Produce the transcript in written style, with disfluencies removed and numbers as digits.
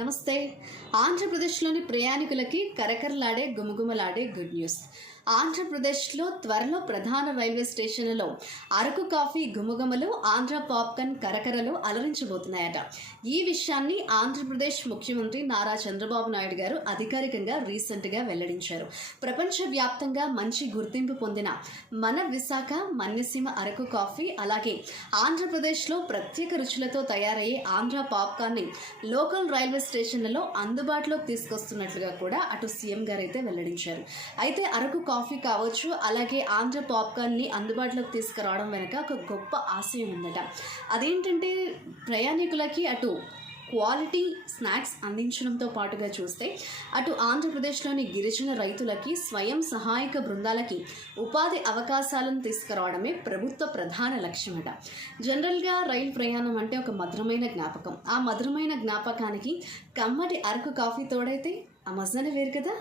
నమస్తే. ఆంధ్రప్రదేశ్లోని ప్రయాణికులకి కరకరలాడే గుమగుమలాడే గుడ్ న్యూస్. ఆంధ్రప్రదేశ్లో త్వరలో ప్రధాన రైల్వే స్టేషన్లలో అరకు కాఫీ గుమగుమలు, ఆంధ్ర పాప్కార్న్ కరకరలు అలరించబోతున్నాయట. ఈ విషయాన్ని ఆంధ్రప్రదేశ్ ముఖ్యమంత్రి నారా చంద్రబాబు నాయుడు గారు అధికారికంగా రీసెంట్గా వెల్లడించారు. ప్రపంచవ్యాప్తంగా మంచి గుర్తింపు పొందిన మన విశాఖ మన్యసీమ అరకు కాఫీ, అలాగే ఆంధ్రప్రదేశ్లో ప్రత్యేక రుచులతో తయారయ్యే ఆంధ్ర పాప్కార్న్ని లోకల్ రైల్వే స్టేషన్లలో అందుబాటులోకి తీసుకొస్తున్నట్లుగా కూడా అటు సీఎం గారు అయితే వెల్లడించారు. అయితే అరకు కాఫీ కావచ్చు, అలాగే ఆంధ్ర పాప్కార్న్ని అందుబాటులోకి తీసుకురావడం వెనక ఒక గొప్ప ఆశయం ఉందట. అదేంటంటే ప్రయాణికులకి అటు క్వాలిటీ స్నాక్స్ అందించడంతో పాటుగా చూస్తే అటు ఆంధ్రప్రదేశ్లోని గిరిజన రైతులకి, స్వయం సహాయక బృందాలకి ఉపాధి అవకాశాలను తీసుకురావడమే ప్రభుత్వ ప్రధాన లక్ష్యమట. జనరల్గా రైలు ప్రయాణం అంటే ఒక మధురమైన జ్ఞాపకం. ఆ మధురమైన జ్ఞాపకానికి కమ్మటి అరకు కాఫీ తోడైతే ఆ మజానే వేరు కదా.